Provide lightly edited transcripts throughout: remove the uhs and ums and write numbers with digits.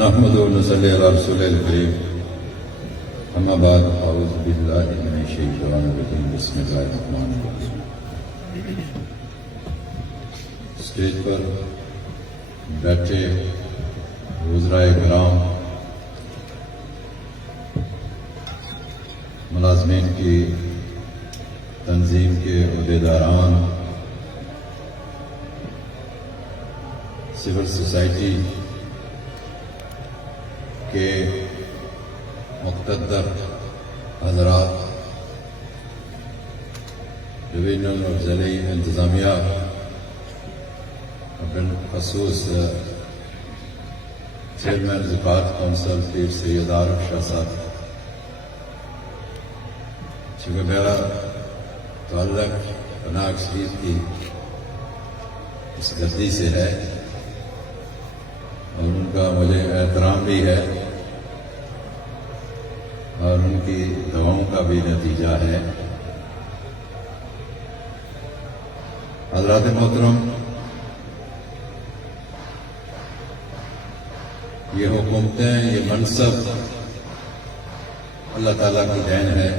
نحمده ونصلي على رسوله الكريم اما بعد اعوذ بالله من الشیطان الرجیم بسم اللہ الرحمن الرحیم. اسٹیج پر بیٹھے وزرائے کرام، ملازمین کی تنظیم کے عہدیداران، سول سوسائٹی کے مقتدر حضرات، ڈویژنل اور ضلعی انتظامیہ، بالخصوص چیئرمین زکوٰۃ کونسل پیر سید عارف شاہ صاحب، چونکہ میرا تعلق پناہ شریف کی اس گدی سے ہے اور ان کا مجھے احترام بھی ہے اور ان کی دعاؤں کا بھی نتیجہ ہے. حضرات محترم، یہ حکومتیں، یہ منصب اللہ تعالیٰ کی دین ہے.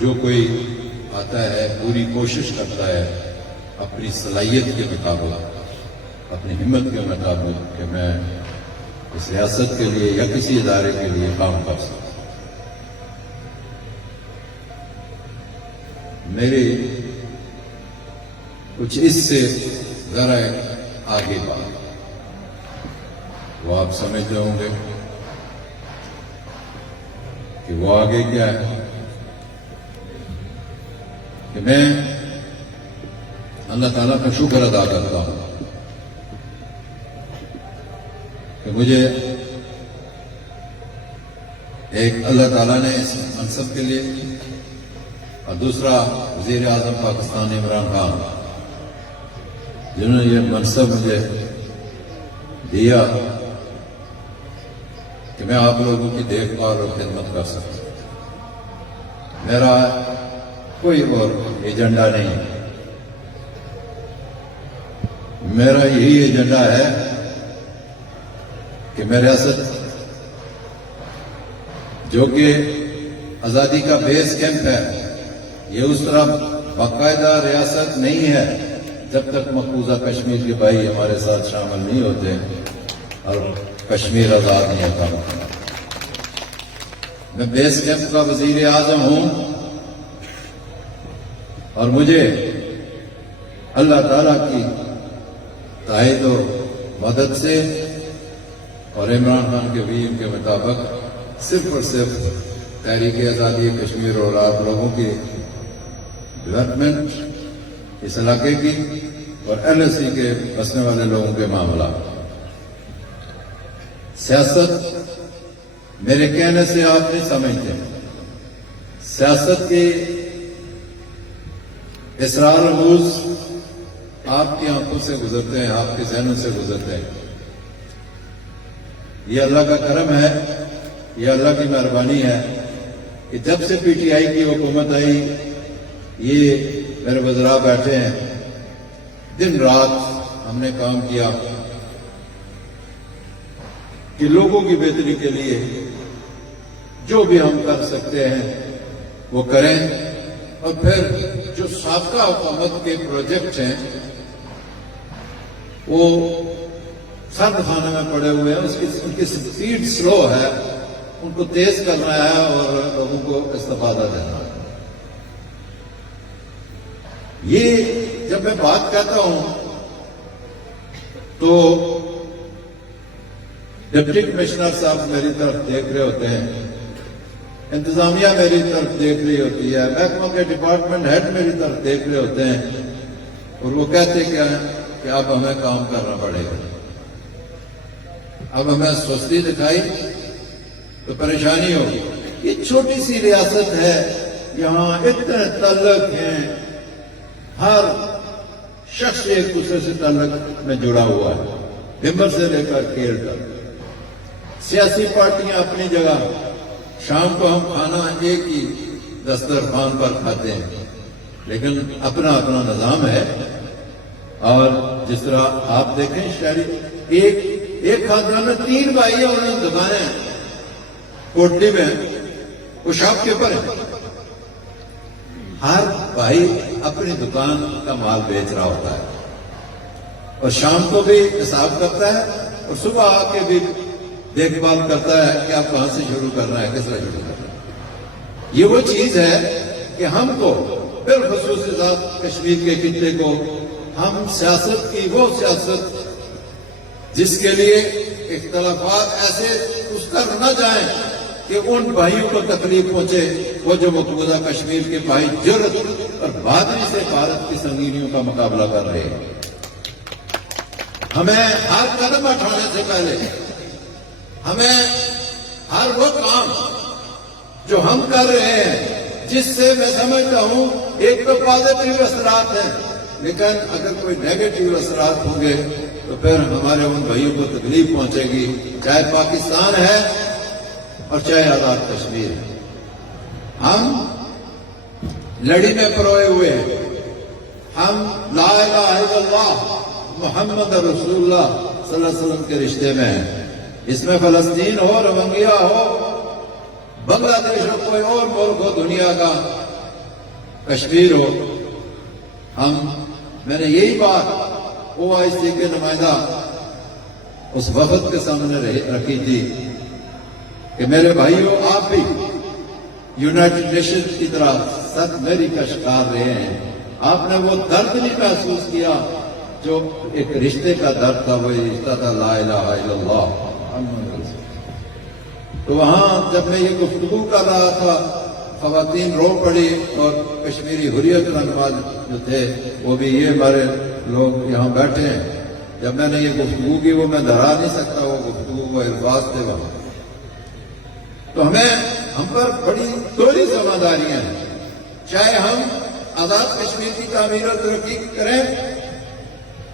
جو کوئی آتا ہے پوری کوشش کرتا ہے اپنی صلاحیت کے مطابق، اپنی ہمت کے مطابق کہ میں اس ریاست کے لیے یا کسی ادارے کے لیے کام کر سکتا. میری کچھ اس سے ذرا آگے بات، وہ آپ سمجھتے ہوں گے کہ وہ آگے کیا ہے. کہ میں اللہ تعالیٰ کا شکر ادا کرتا ہوں کہ مجھے ایک اللہ تعالیٰ نے اس منصب کے لیے، اور دوسرا وزیر اعظم پاکستان عمران خان جنہوں نے یہ منصب مجھے دیا کہ میں آپ لوگوں کی دیکھ بھال اور خدمت کر سکتا. میرا کوئی اور ایجنڈا نہیں، میرا یہی ایجنڈا ہے کہ میں ریاست، جو کہ آزادی کا بیس کیمپ ہے، یہ اس طرح باقاعدہ ریاست نہیں ہے جب تک مقبوضہ کشمیر کے بھائی ہمارے ساتھ شامل نہیں ہوتے اور کشمیر آزاد نہیں ہوتا. میں بیس کیمپ کا وزیر اعظم ہوں اور مجھے اللہ تعالیٰ کی تائید و مدد سے اور عمران خان کے ویم کے مطابق صرف اور صرف تحریک آزادی کشمیر اور آپ لوگوں کی ڈیولپمنٹ اس علاقے کی اور LSC کے بسنے والے لوگوں کے معاملات. سیاست میرے کہنے سے آپ نہیں سمجھتے. سیاست کی اسرار اموز آپ کی آنکھوں سے گزرتے ہیں، آپ کے ذہنوں سے گزرتے ہیں. یہ اللہ کا کرم ہے، یہ اللہ کی مہربانی ہے کہ جب سے PTI کی حکومت آئی، یہ میرے وزراء بیٹھے ہیں، دن رات ہم نے کام کیا کہ لوگوں کی بہتری کے لیے جو بھی ہم کر سکتے ہیں وہ کریں. اور پھر جو سابقہ حکومت کے پروجیکٹ ہیں وہ سرد خانے میں پڑے ہوئے ہیں، ان کی سپیڈ سلو ہے، ان کو تیز کرنا ہے اور لوگوں کو استفادہ دینا ہے. یہ جب میں بات کہتا ہوں تو ڈپٹی کمشنر صاحب میری طرف دیکھ رہے ہوتے ہیں، انتظامیہ میری طرف دیکھ رہی ہوتی ہے، محکمہ کے ڈپارٹمنٹ ہیڈ میری طرف دیکھ رہے ہوتے ہیں اور وہ کہتے کیا ہیں کہ اب ہمیں کام کرنا پڑے گا. اب ہمیں سستی دکھائی تو پریشانی ہوگی. یہ چھوٹی سی ریاست ہے، یہاں اتنے تعلق ہیں، ہر شخص ایک دوسرے سے تعلق میں جڑا ہوا ہے، ممبر سے لے کر کیل تک. سیاسی پارٹیاں اپنی جگہ، شام کو ہم کھانا ایک ہی دسترخوان پر کھاتے ہیں، لیکن اپنا اپنا نظام ہے. اور جس طرح آپ دیکھیں شہری ایک ایک خاندان میں 3 بھائی ہیں، انہوں نے دکانیں کوٹلی میں، وہ شاپ کیپر ہے، ہر بھائی اپنی دکان کا مال بیچ رہا ہوتا ہے اور شام کو بھی حساب کرتا ہے اور صبح آ کے بھی دیکھ بھال کرتا ہے کہ آپ کہاں سے شروع کرنا ہے، کس طرح شروع کرنا ہے۔ یہ وہ چیز ہے کہ ہم کو بالخصوص ذات کشمیر کے خطے کو، ہم سیاست کی وہ سیاست جس کے لیے اختلافات ایسے اس طرح نہ جائیں کہ ان بھائیوں کو تکلیف پہنچے، وہ جو مقبوضہ کشمیر کے بھائی جرأت اور بہادری سے بھارت کی سنگینیوں کا مقابلہ کر رہے ہیں۔ ہمیں ہر قدم اٹھانے سے پہلے ہمیں ہر وہ کام جو ہم کر رہے ہیں، جس سے میں سمجھتا ہوں ایک تو پازیٹیو اثرات ہیں، لیکن اگر کوئی نیگیٹو اثرات ہوں گے تو پھر ہمارے ان بھائیوں کو تکلیف پہنچے گی، چاہے پاکستان ہے اور چاہے آزاد کشمیر ہے۔ ہم لڑی میں پروئے ہوئے ہیں، ہم لا الہ الا اللہ محمد رسول اللہ صلی اللہ علیہ وسلم کے رشتے میں ہیں۔ اس میں فلسطین ہو، روہنگیا ہو، بنگلہ دیش ہو، کوئی اور ملک ہو دنیا کا، کشمیر ہو، میں نے یہی بات OIC کے نمائندہ اس وفد کے سامنے رکھی تھی کہ میرے بھائیوں، آپ بھی یونائٹڈ نیشن کی طرح سخت میری کا شکار رہے ہیں، آپ نے وہ درد نہیں محسوس کیا جو ایک رشتے کا درد تھا، وہی رشتہ تھا لا الہ الا اللہ محمد رسول اللہ۔ تو وہاں جب میں یہ گفتگو کر رہا تھا، خواتین رو پڑی اور کشمیری حریت رہنما جو تھے وہ بھی، یہ ہمارے لوگ یہاں بیٹھے ہیں، جب میں نے یہ گفتگو کی وہ میں دہرا نہیں سکتا، وہ گفتگو وہ الفاظ تھے وہاں۔ تو ہم پر بڑی دوہری ذمہ داریاں ہیں، چاہے ہم آزاد کشمیر کی تعمیر اور ترقی کریں،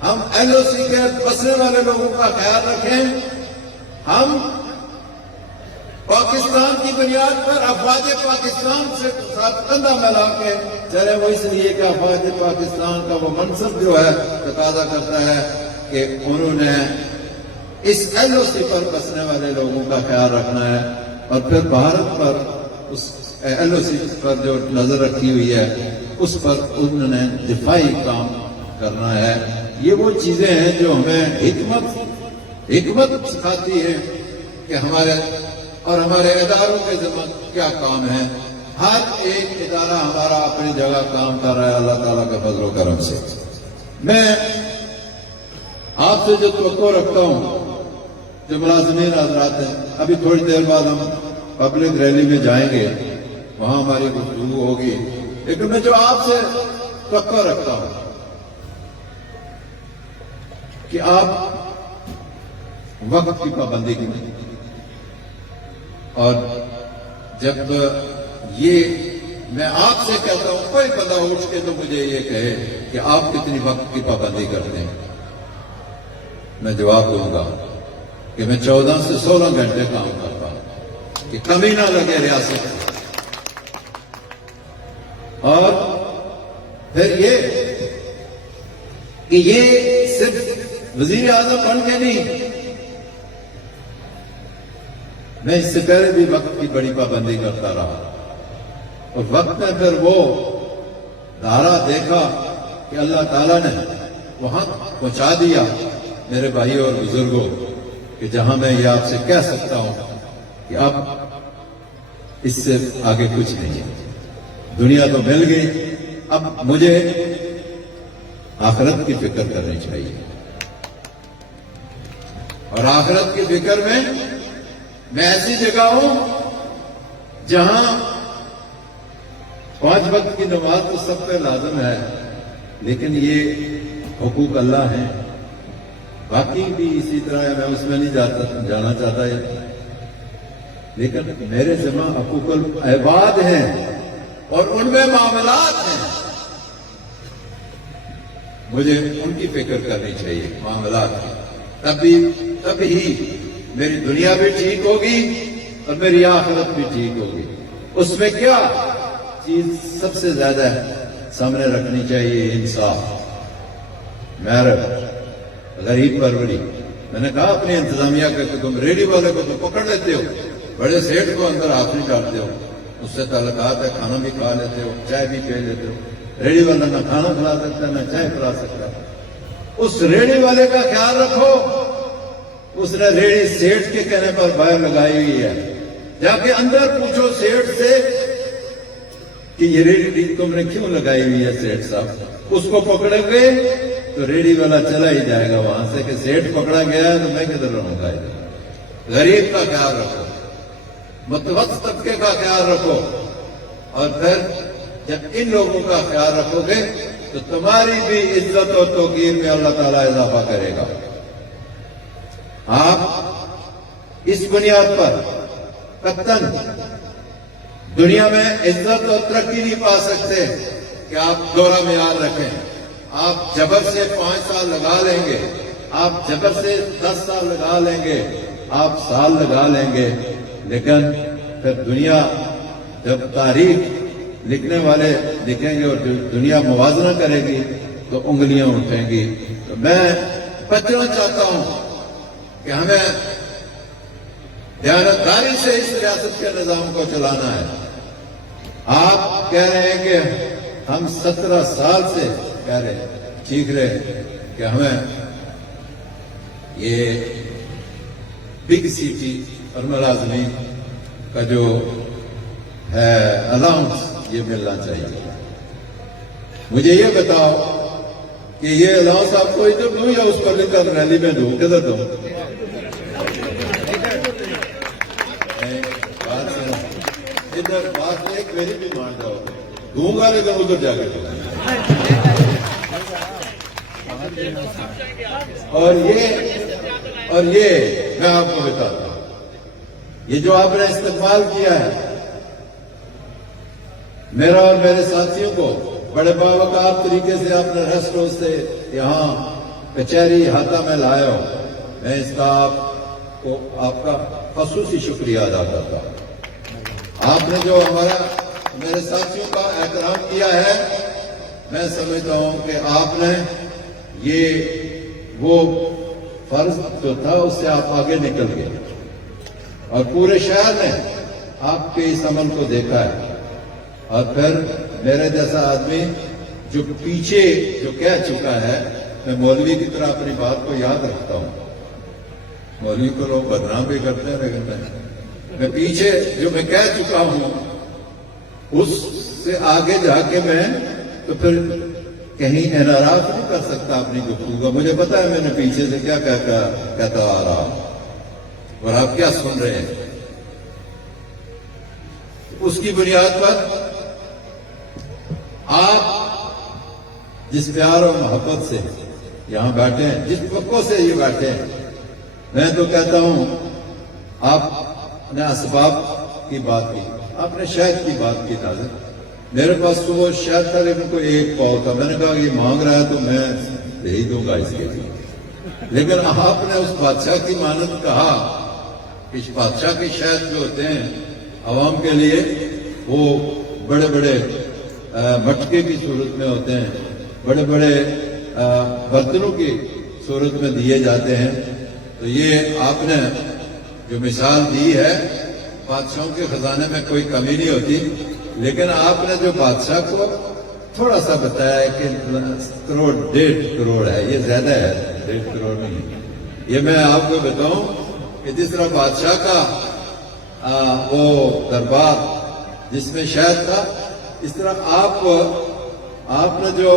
ہم LOC کے بسنے والے لوگوں کا خیال رکھیں، ہم پاکستان کی بنیاد پر افواج پاکستان سے ساتھ کندھا ملا کے چلے، وہ اس لیے کہ افواج پاکستان کا وہ منصب جو ہے تقاضا کرتا ہے کہ انہوں نے اس LOC پر بسنے والے لوگوں کا خیال رکھنا ہے، اور پھر بھارت پر اس LOC پر جو نظر رکھی ہوئی ہے اس پر انہوں نے دفاعی کام کرنا ہے۔ یہ وہ چیزیں ہیں جو ہمیں حکمت سکھاتی ہے کہ ہمارے اداروں کے ذمہ کیا کام ہے۔ ہر ایک ادارہ ہمارا اپنی جگہ کام کر رہا ہے اللہ تعالیٰ کے فضل و کرم سے۔ میں آپ سے جو توقع رکھتا ہوں، جو ملازمین حضرات ہیں، ابھی تھوڑی دیر بعد ہم پبلک ریلی میں جائیں گے، وہاں ہماری گفتگو ہوگی، لیکن میں جو آپ سے توقع رکھتا ہوں کہ آپ وقت کی پابندی کریں، اور جب یہ میں آپ سے کہتا ہوں، کوئی بندہ اٹھ کے تو مجھے یہ کہے کہ آپ کتنی وقت کی پابندی کرتے ہیں، میں جواب دوں گا کہ میں 14 سے 16 گھنٹے کام کرتا ہوں کہ کمی نہ لگے ریاست میں۔ اور پھر یہ صرف وزیر اعظم بن کے نہیں، میں اس سے پہلے بھی وقت کی بڑی پابندی کرتا رہا، اور وقت میں پھر وہ دھارا دیکھا کہ اللہ تعالیٰ نے وہاں پہنچا دیا میرے بھائیوں اور بزرگوں کہ جہاں میں یہ آپ سے کہہ سکتا ہوں کہ اب اس سے آگے کچھ نہیں ہے۔ دنیا تو مل گئی، اب مجھے آخرت کی فکر کرنی چاہیے، اور آخرت کی فکر میں ایسی جگہ ہوں جہاں 5 وقت کی نماز تو سب پہ لازم ہے، لیکن یہ حقوق اللہ ہیں، باقی بھی اسی طرح ہے، میں اس میں نہیں جانا چاہتا ہے، لیکن میرے ذمہ حقوق العباد ہیں اور ان میں معاملات ہیں، مجھے ان کی فکر کرنی چاہیے، معاملات کی، تب ہی میری دنیا بھی ٹھیک ہوگی اور میری آخرت بھی ٹھیک ہوگی۔ اس میں کیا چیز سب سے زیادہ سامنے رکھنی چاہیے؟ انصاف، محرت، غریب پروری، میں نے کہا اپنی انتظامیہ کہ تم ریڈی والے کو تو پکڑ لیتے ہو, بڑے سیٹ کو اندر ہاتھ نہیں ڈالتے ہو, اس سے تعلقات ہے, کھانا بھی کھا لیتے ہو, چائے بھی پی لیتے ہو. ریڈی والا نہ کھانا کھلا سکتا نہ چائے پلا سکتا. اس ریڈی والے کا خیال رکھو. اس نے ریڈی سیٹ کے کہنے پر باہر لگائی ہوئی ہے. جا کے اندر پوچھو سیٹ سے کہ یہ ریڈی تم نے کیوں لگائی ہوئی ہے سیٹ صاحب. اس کو پکڑے گے تو ریڈی والا چلا ہی جائے گا وہاں سے کہ سیٹ پکڑا گیا ہے تو میں کدھر رہوں گا. غریب کا خیال رکھو, متوسط طبقے کا خیال رکھو, اور پھر جب ان لوگوں کا خیال رکھو گے تو تمہاری بھی عزت اور توقیر میں اللہ تعالیٰ اضافہ کرے گا. آپ اس بنیاد پر قطعاً دنیا میں عزت اور ترقی نہیں پا سکتے کہ آپ دورہ معیار رکھیں. آپ جبر سے 5 سال لگا لیں گے, آپ جبر سے 10 سال لگا لیں گے, آپ سال لگا لیں گے, لیکن پھر دنیا جب تاریخ لکھنے والے لکھیں گے اور دنیا موازنہ کرے گی تو انگلیاں اٹھیں گی. تو میں بچنا چاہتا ہوں کہ ہمیں دیانتداری سے اس ریاست کے نظام کو چلانا ہے. آپ کہہ رہے ہیں کہ ہم 17 سال سے کہہ رہے سیکھ رہے کہ ہمیں یہ بگ سٹی اور ملازمین کا جو ہے الاؤنس یہ ملنا چاہیے. مجھے یہ بتاؤ کہ یہ الاؤنس آپ کو ادھر دوں یا اس پر لکھ کر ریلی میں دوں, کدھر دوں؟ ادھر بات ایک میری بھی مان جاؤ, دوں گا لیکن ادھر جا کے دوں. اور یہ میں آپ کو بتاتا ہوں, یہ جو آپ نے استعمال کیا ہے میرا اور میرے ساتھیوں کو بڑے باوقار طریقے سے آپ نے ریسٹ ہاؤس سے یہاں کچہری ہاتھا میں لائے ہو, میں اس کا آپ کا خصوصی شکریہ ادا کرتا ہوں. آپ نے جو میرے ساتھیوں کا احترام کیا ہے, میں سمجھتا ہوں کہ آپ نے یہ وہ فرض جو تھا اس سے آپ آگے نکل گئے, اور پورے شہر نے آپ کے اس عمل کو دیکھا ہے. اور پھر میرے جیسا آدمی جو پیچھے جو کہہ چکا ہے, میں مولوی کی طرح اپنی بات کو یاد رکھتا ہوں. مولوی کو لوگ بدنام بھی کرتے ہیں, لیکن میں پیچھے جو میں کہہ چکا ہوں اس سے آگے جا کے میں تو پھر کہیں انحراف نہیں کر سکتا اپنی گفتگو کا. مجھے پتا ہے میں نے پیچھے سے کیا کہتا آ رہا ہوں اور آپ کیا سن رہے ہیں. اس کی بنیاد پر آپ جس پیار اور محبت سے یہاں بیٹھے ہیں, جس پکوں سے یہ بیٹھے ہیں, میں تو کہتا ہوں آپ نے اسباب کی بات کی, آپ نے شہد کی بات کی. ناظر میرے پاس تو وہ شہد تھا لیکن کوئی ایک پاؤ تھا. میں نے کہا یہ مانگ رہا ہے تو میں دے ہی دوں گا اس کے لیے. لیکن آپ نے اس بادشاہ کی مانند کہا کہ بادشاہ کے شہد جو ہوتے ہیں عوام کے لیے وہ بڑے بڑے مٹکے کی صورت میں ہوتے ہیں, بڑے بڑے برتنوں کی صورت میں دیے جاتے ہیں. تو یہ آپ نے جو مثال دی ہے, بادشاہوں کے خزانے میں کوئی کمی نہیں ہوتی, لیکن آپ نے جو بادشاہ کو تھوڑا سا بتایا ہے کہ 1.5 کروڑ ہے, یہ زیادہ ہے, 1.5 کروڑ نہیں. یہ میں آپ کو بتاؤں کہ جس طرح بادشاہ کا وہ دربار جس میں شہد تھا, اس طرح آپ نے جو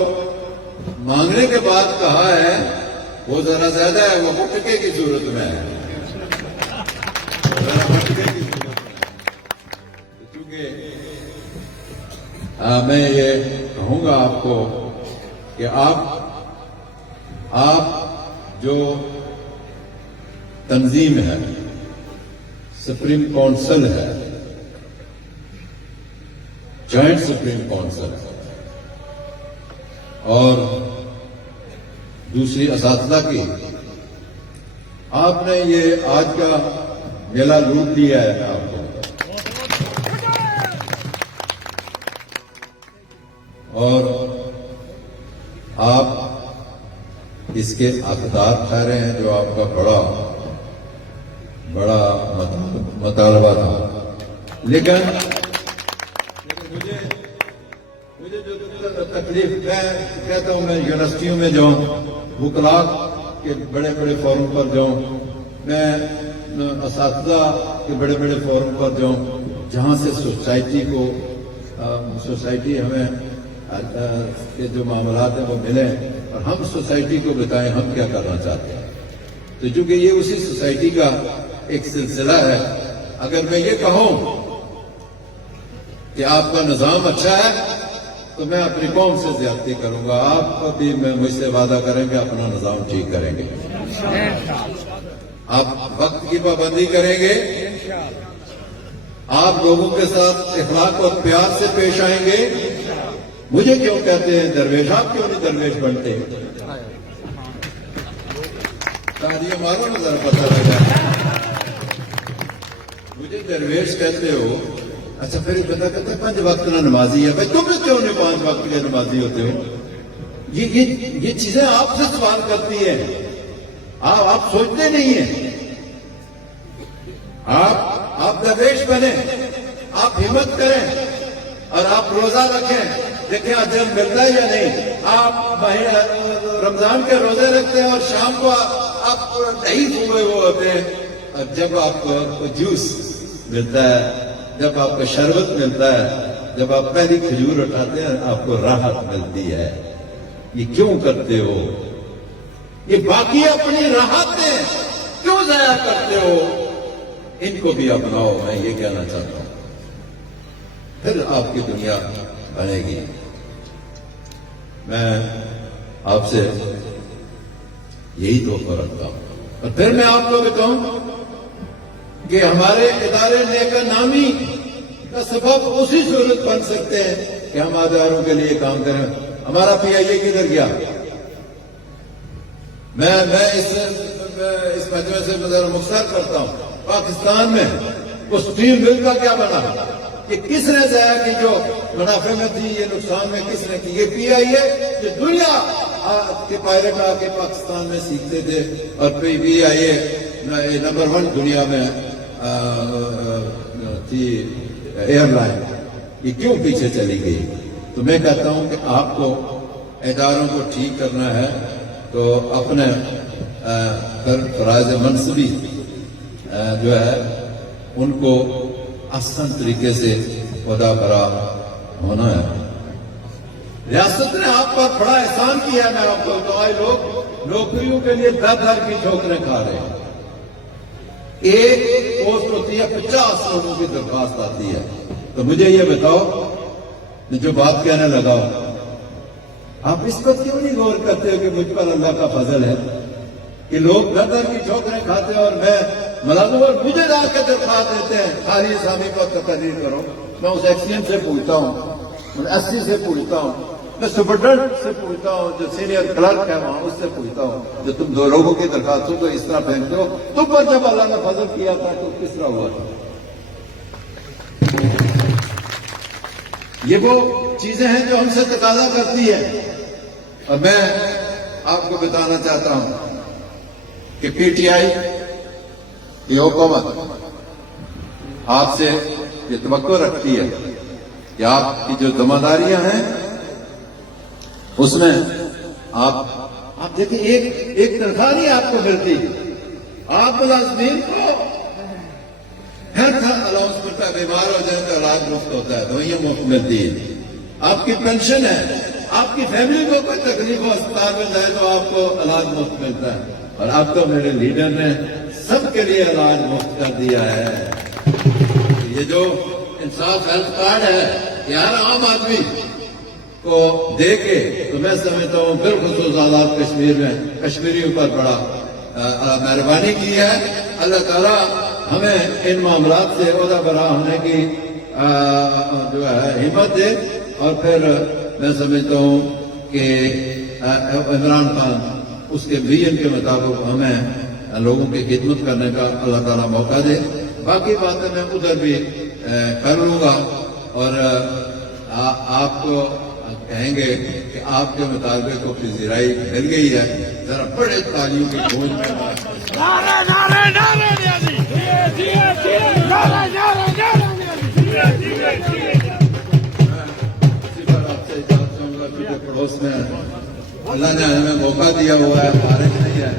مانگنے کے بعد کہا ہے وہ ذرا زیادہ ہے, وہ مٹکے کی صورت میں ہے. چونکہ میں یہ کہوں گا آپ کو کہ آپ جو تنظیم ہے, سپریم کونسل ہے, جوائنٹ سپریم کونسل اور دوسری اساتذہ کی, آپ نے یہ آج کا میلہ لوٹ لیا ہے. آپ کو اور آپ اس کے حقدار ٹھہرے ہیں، جو آپ کا بڑا مطالبہ تھا. لیکن مجھے جو تکلیف، میں کہتا ہوں میں یونیورسٹیوں میں جاؤں، وکلاء کے بڑے بڑے فورم پر جاؤں، میں اساتذہ کے بڑے بڑے فورم پر جاؤں، جہاں سے سوسائٹی ہمیں کے جو معاملات ہیں وہ ملیں اور ہم سوسائٹی کو بتائیں ہم کیا کرنا چاہتے ہیں. تو چونکہ یہ اسی سوسائٹی کا ایک سلسلہ ہے، اگر میں یہ کہوں کہ آپ کا نظام اچھا ہے تو میں اپنی قوم سے زیادتی کروں گا. آپ بھی مجھ سے وعدہ کریں گے اپنا نظام ٹھیک کریں گے، آپ وقت کی پابندی کریں گے، آپ لوگوں کے ساتھ اخلاق اور پیار سے پیش آئیں گے. مجھے کیوں کہتے ہیں درویش؟ آپ کیوں نہیں درویش بنتے؟ تاریخ مارو نا ذرا پتہ لگا. مجھے درویش کہتے ہو، اچھا پھر بندہ کہتا ہے 5 وقت کا نمازی ہے. بھائی تم کیوں نہیں 5 وقت کے نمازی ہوتے ہو؟ یہ چیزیں آپ سے سوال کرتی ہیں، آپ سوچتے نہیں ہیں. آپ درویش بنیں، آپ ہمت کریں اور آپ روزہ رکھیں. دیکھیں اجر ملتا ہے یا نہیں. آپ رمضان کے روزے رکھتے ہیں اور شام کو آپ دہی ہوئے وہ ہوتے ہیں، اور جب آپ کو جوس ملتا ہے، جب آپ کو شربت ملتا ہے، جب آپ پہلی کھجور اٹھاتے ہیں آپ کو راحت ملتی ہے. یہ کیوں کرتے ہو؟ یہ باقی اپنی راحتیں کیوں ضائع کرتے ہو؟ ان کو بھی اپناؤ، میں یہ کہنا چاہتا ہوں، پھر آپ کی دنیا بنے گی. میں آپ سے یہی تحفہ رکھتا ہوں. اور پھر میں آپ کو بتاؤں کہ ہمارے ادارے نیک نامی کا سبب اسی صورت بن سکتے ہیں کہ ہم اداروں کے لیے کام کریں. ہمارا PIA کدھر گیا؟ میں اس مجمع سے مختصر کرتا ہوں. پاکستان میں وہ سٹیل مل کا کیا بنا؟ یہ کس نے ضائع کی؟ جو منافع میں تھی یہ نقصان میں کس نے کی؟ یہ PIA جو دنیا کے پائلٹ آ کے پاکستان میں سیکھتے تھے، اور PIA نمبر 1 دنیا میں تھی ایئر لائن، یہ کیوں پیچھے چلی گئی؟ تو میں کہتا ہوں کہ آپ کو اداروں کو ٹھیک کرنا ہے تو اپنے فرائض منصبی جو ہے ان کو احسن طریقے سے ادا کرا ہونا ہے. ریاست نے آپ پر بڑا احسان کیا ہے. میں آپ کو بتاؤں، لوگ نوکریوں کے لیے در کی ٹھوکریں کھا رہے ہیں. ایک پوسٹ ہوتی ہے 50 لوگوں کی درخواست آتی ہے. تو مجھے یہ بتاؤ، جو بات کہنے لگا آپ اس پر کیوں نہیں غور کرتے ہو کہ مجھ پر اللہ کا فضل ہے کہ لوگ در کی ٹھوکریں کھاتے ہیں اور میں ملازم اور مجھے لا کے درخواست دیتے ہیں خالی اسلامی پر تقریر کرو. میں اس ایکسین سے پوچھتا ہوں، SC سے پوچھتا ہوں، میں سپرڈنٹ سے پوچھتا ہوں، جو سینئر کلرک ہے وہاں اس سے پوچھتا ہوں، جو تم 2 لوگوں کی درخواستوں کو اس طرح پھینکتے ہو، تم پر جب اللہ نے فضل کیا تھا تو کس طرح ہوا تھا؟ یہ وہ چیزیں ہیں جو ہم سے تقاضا کرتی ہے. اور میں آپ کو بتانا چاہتا ہوں کہ PTI کی حکومت آپ سے یہ توقع رکھتی ہے کہ آپ کی جو ذمہ داریاں ہیں اس میں آپ دیکھیں ایک تنخواہ نہیں آپ کو ملتی. آپ ملازمین کو ہیلتھ الاؤنس ملتا ہے، بیمار ہو جائے تو علاج مفت ہوتا ہے، دوائیاں مفت ملتی ہے. آپ کی پینشن ہے، آپ کی فیملی کو کوئی تکلیف ہو اسپتال میں جائے تو آپ کو علاج مفت ملتا ہے. اور اب تو میرے لیڈر نے سب کے لیے علاج مفت کر دیا ہے. یہ جو انصاف ہیلتھ کارڈ ہے یہ ہر عام آدمی کو دے کے، تو میں سمجھتا ہوں بالخصوص آزاد کشمیر میں کشمیریوں پر بڑا مہربانی کی ہے. اللہ تعالیٰ ہمیں ان معاملات سے عہدہ برا ہونے کی جو ہے ہمت دے. اور پھر میں سمجھتا ہوں کہ عمران خان اس کے ویژن کے مطابق ہمیں لوگوں کی خدمت کرنے کا اللہ تعالیٰ موقع دے. باقی باتیں میں ادھر بھی کر لوں گا. اور آپ کو کہیں گے کہ آپ کے مطالبے کو پذیرائی مل گئی ہے، ذرا بڑے تالیوں کی گونج میں نعرہ نعرہ نعرہ نیازی نعرہ نعرہ نعرہ نیازی اسی پر آپ سے اجازت چاہوں گا، کیونکہ پڑوس میں اللہ نے ہمیں موقع دیا ہوا ہے، خارج نہیں ہے،